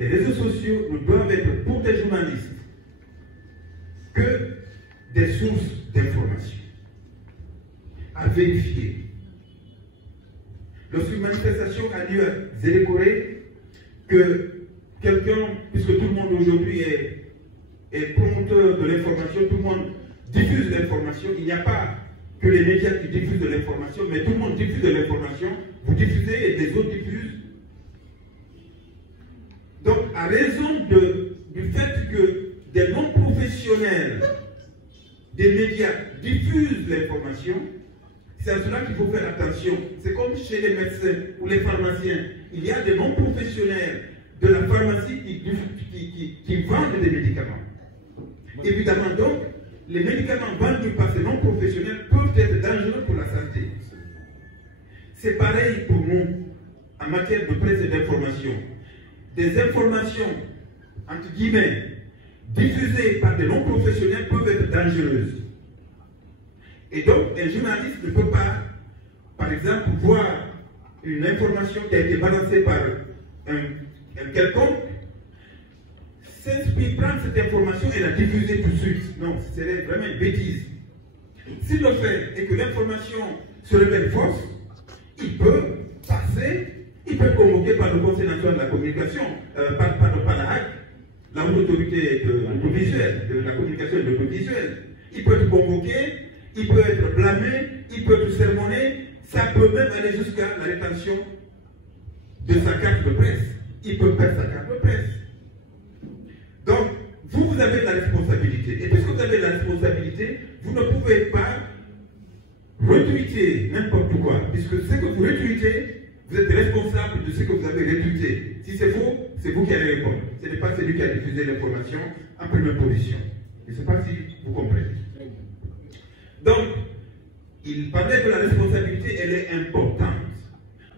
les réseaux sociaux ne doivent être pour des journalistes que des sources d'information à vérifier. Lorsqu'une manifestation a lieu à Zélékoré, que quelqu'un, puisque tout le monde aujourd'hui est promoteur de l'information, tout le monde diffuse l'information, il n'y a pas que les médias qui diffusent de l'information, mais tout le monde diffuse de l'information, vous diffusez et des autres diffusent. Donc, à raison du fait que des non-professionnels des médias diffusent l'information, c'est à cela qu'il faut faire attention. C'est comme chez les médecins ou les pharmaciens. Il y a des non-professionnels de la pharmacie qui vendent des médicaments. Évidemment, donc, les médicaments vendus par ces non-professionnels peuvent être dangereux pour la santé. C'est pareil pour nous en matière de presse et d'information. Des informations, entre guillemets, diffusées par des non-professionnels peuvent être dangereuses. Et donc, un journaliste ne peut pas, par exemple, voir une information qui a été balancée par un quelconque, s'inspire, prendre cette information et la diffuser tout de suite. Non, ce serait vraiment une bêtise. S'il le fait et que l'information se révèle fausse, il peut passer, il peut convoquer par le Conseil national de la communication, par la HAC, la haute autorité de l'audiovisuel, de la communication et de l'audiovisuel. Il peut être convoqué, il peut être blâmé, il peut être sermonné, ça peut même aller jusqu'à la rétention de sa carte de presse. Il peut perdre sa carte de presse. Donc, vous avez la responsabilité. Et puisque vous avez la responsabilité, vous ne pouvez pas retweeter n'importe quoi. Puisque ce que vous retweetez, vous êtes responsable de ce que vous avez retweeté. Si c'est faux, c'est vous qui allez répondre. Ce n'est pas celui qui a diffusé l'information en première position. Je ne sais pas si vous comprenez. Donc, il parlait de la responsabilité, elle est importante.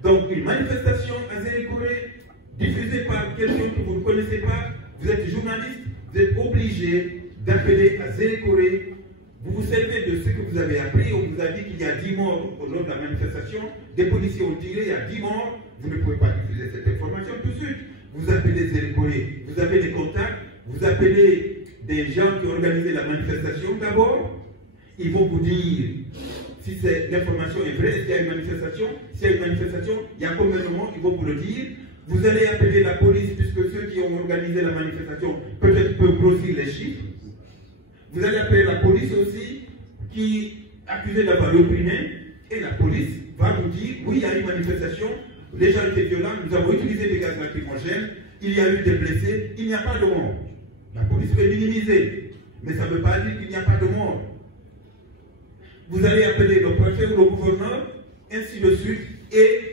Donc, une manifestation à Zélékoré, diffusée par quelqu'un que vous ne connaissez pas, vous êtes journaliste, vous êtes obligé d'appeler à Zélékoré. Vous vous servez de ce que vous avez appris, on vous a dit qu'il y a 10 morts au long de la manifestation, des policiers ont tiré, il y a 10 morts, vous ne pouvez pas diffuser cette information tout de suite. Vous appelez Zélékoré, vous avez des contacts, vous appelez des gens qui ont organisé la manifestation d'abord, ils vont vous dire si l'information est vraie, est-ce qu'il y a une manifestation, s'il y a une manifestation, il y a combien de morts, ils vont vous le dire. Vous allez appeler la police, puisque ceux qui ont organisé la manifestation peut-être peuvent grossir les chiffres. Vous allez appeler la police aussi, qui est accusée d'avoir opprimé, et la police va vous dire, oui, il y a eu une manifestation, les gens étaient violents, nous avons utilisé des gaz lacrymogènes, il y a eu des blessés, il n'y a pas de mort. La police peut minimiser, mais ça ne veut pas dire qu'il n'y a pas de mort. Vous allez appeler le préfet ou le gouverneur, ainsi de suite, et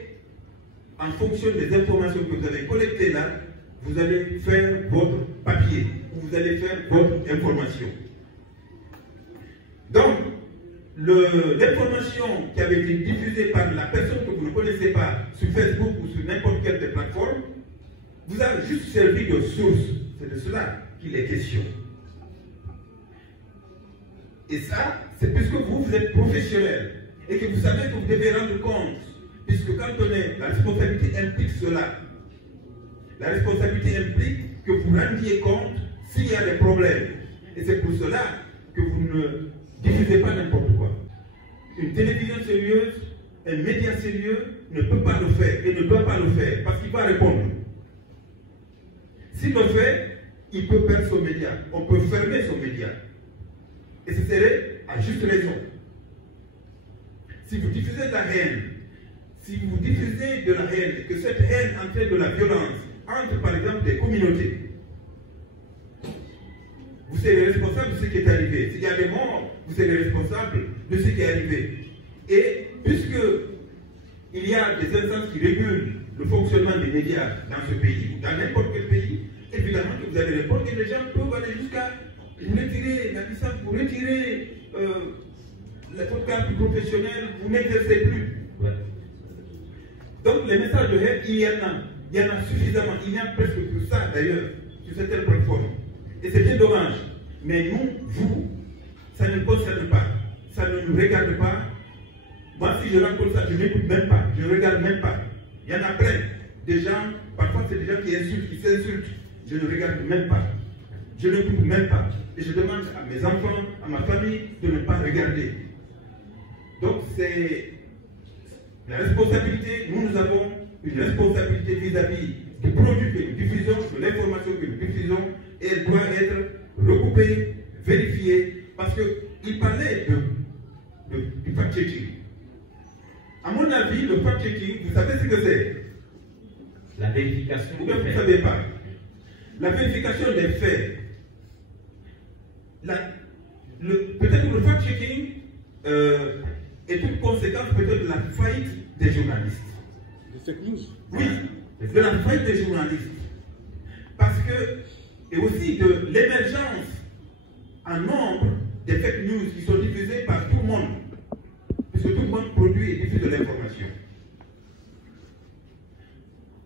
en fonction des informations que vous avez collectées là, vous allez faire votre papier, vous allez faire votre information. Donc, l'information qui avait été diffusée par la personne que vous ne connaissez pas sur Facebook ou sur n'importe quelle des plateformes, vous a juste servi de source. C'est de cela qu'il est question. Et ça, c'est puisque vous êtes professionnel et que vous savez que vous devez rendre compte. Puisque quand on est, la responsabilité implique cela. La responsabilité implique que vous rendiez compte s'il y a des problèmes. Et c'est pour cela que vous ne diffusez pas n'importe quoi. Une télévision sérieuse, un média sérieux ne peut pas le faire et ne doit pas le faire parce qu'il va répondre. S'il le fait, il peut perdre son média. On peut fermer son média. Et ce serait à juste raison. Si vous diffusez de la haine, si vous diffusez de la haine, et que cette haine entraîne de la violence entre, par exemple, des communautés, vous serez responsable de ce qui est arrivé. S'il y a des morts, vous serez responsable de ce qui est arrivé. Et puisque il y a des instances qui régulent le fonctionnement des médias dans ce pays, ou dans n'importe quel pays, évidemment que vous allez répondre que les gens peuvent aller jusqu'à vous retirer la licence, vous retirer votre carte professionnelle, vous n'exercez plus. Ouais. Donc les messages de haine, il y en a suffisamment, il y en a presque que ça d'ailleurs, sur certaines plateformes. Et c'est bien dommage. Mais nous, vous, ça ne nous concerne pas, ça ne nous regarde pas. Moi, si je rencontre ça, je n'écoute même pas, je ne regarde même pas. Il y en a plein de gens Parfois, c'est des gens qui insultent, qui s'insultent. Je ne regarde même pas. Je ne coupe même pas. Et je demande à mes enfants, à ma famille, de ne pas regarder. Donc, c'est la responsabilité. Nous avons une responsabilité vis-à-vis du produit que nous diffusons, de l'information que nous diffusons, et elle doit être recoupée, vérifiée, parce qu'il parlait du fact-checking. À mon avis, le fact-checking, vous savez ce que c'est? La vérification. Ou bien vous ne savez pas. La vérification des faits. Peut-être le fact-checking est une conséquence peut-être de la faillite des journalistes. Des fake news. Oui, de la faillite des journalistes. Parce que, et aussi de l'émergence en nombre des fake news qui sont diffusées par tout le monde. Puisque tout le monde produit et diffuse de l'information.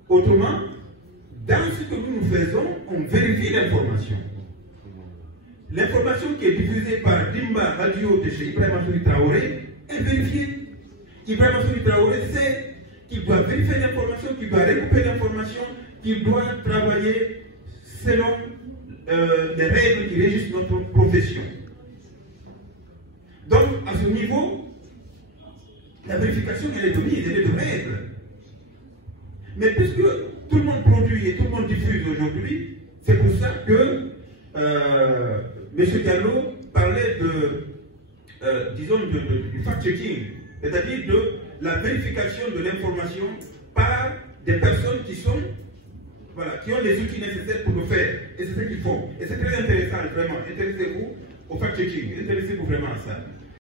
Autrement, dans ce que nous faisons, on vérifie l'information. L'information qui est diffusée par Dimba Radio de chez Ibrahim Assouli Traoré est vérifiée. Ibrahim Assouli Traoré sait qu'il doit vérifier l'information, qu'il doit récupérer l'information, qu'il doit travailler selon les règles qui régissent notre profession. Donc, à ce niveau, la vérification, elle est de mise, elle est de règles. Mais puisque tout le monde produit et tout le monde diffuse aujourd'hui, c'est pour ça que M. Diallo parlait disons, du fact-checking, c'est-à-dire de la vérification de l'information par des personnes qui sont, voilà, qui ont les outils nécessaires pour le faire. Et c'est ce qu'ils font. Et c'est très intéressant, vraiment. Intéressez-vous au fact-checking. Intéressez-vous vraiment à ça.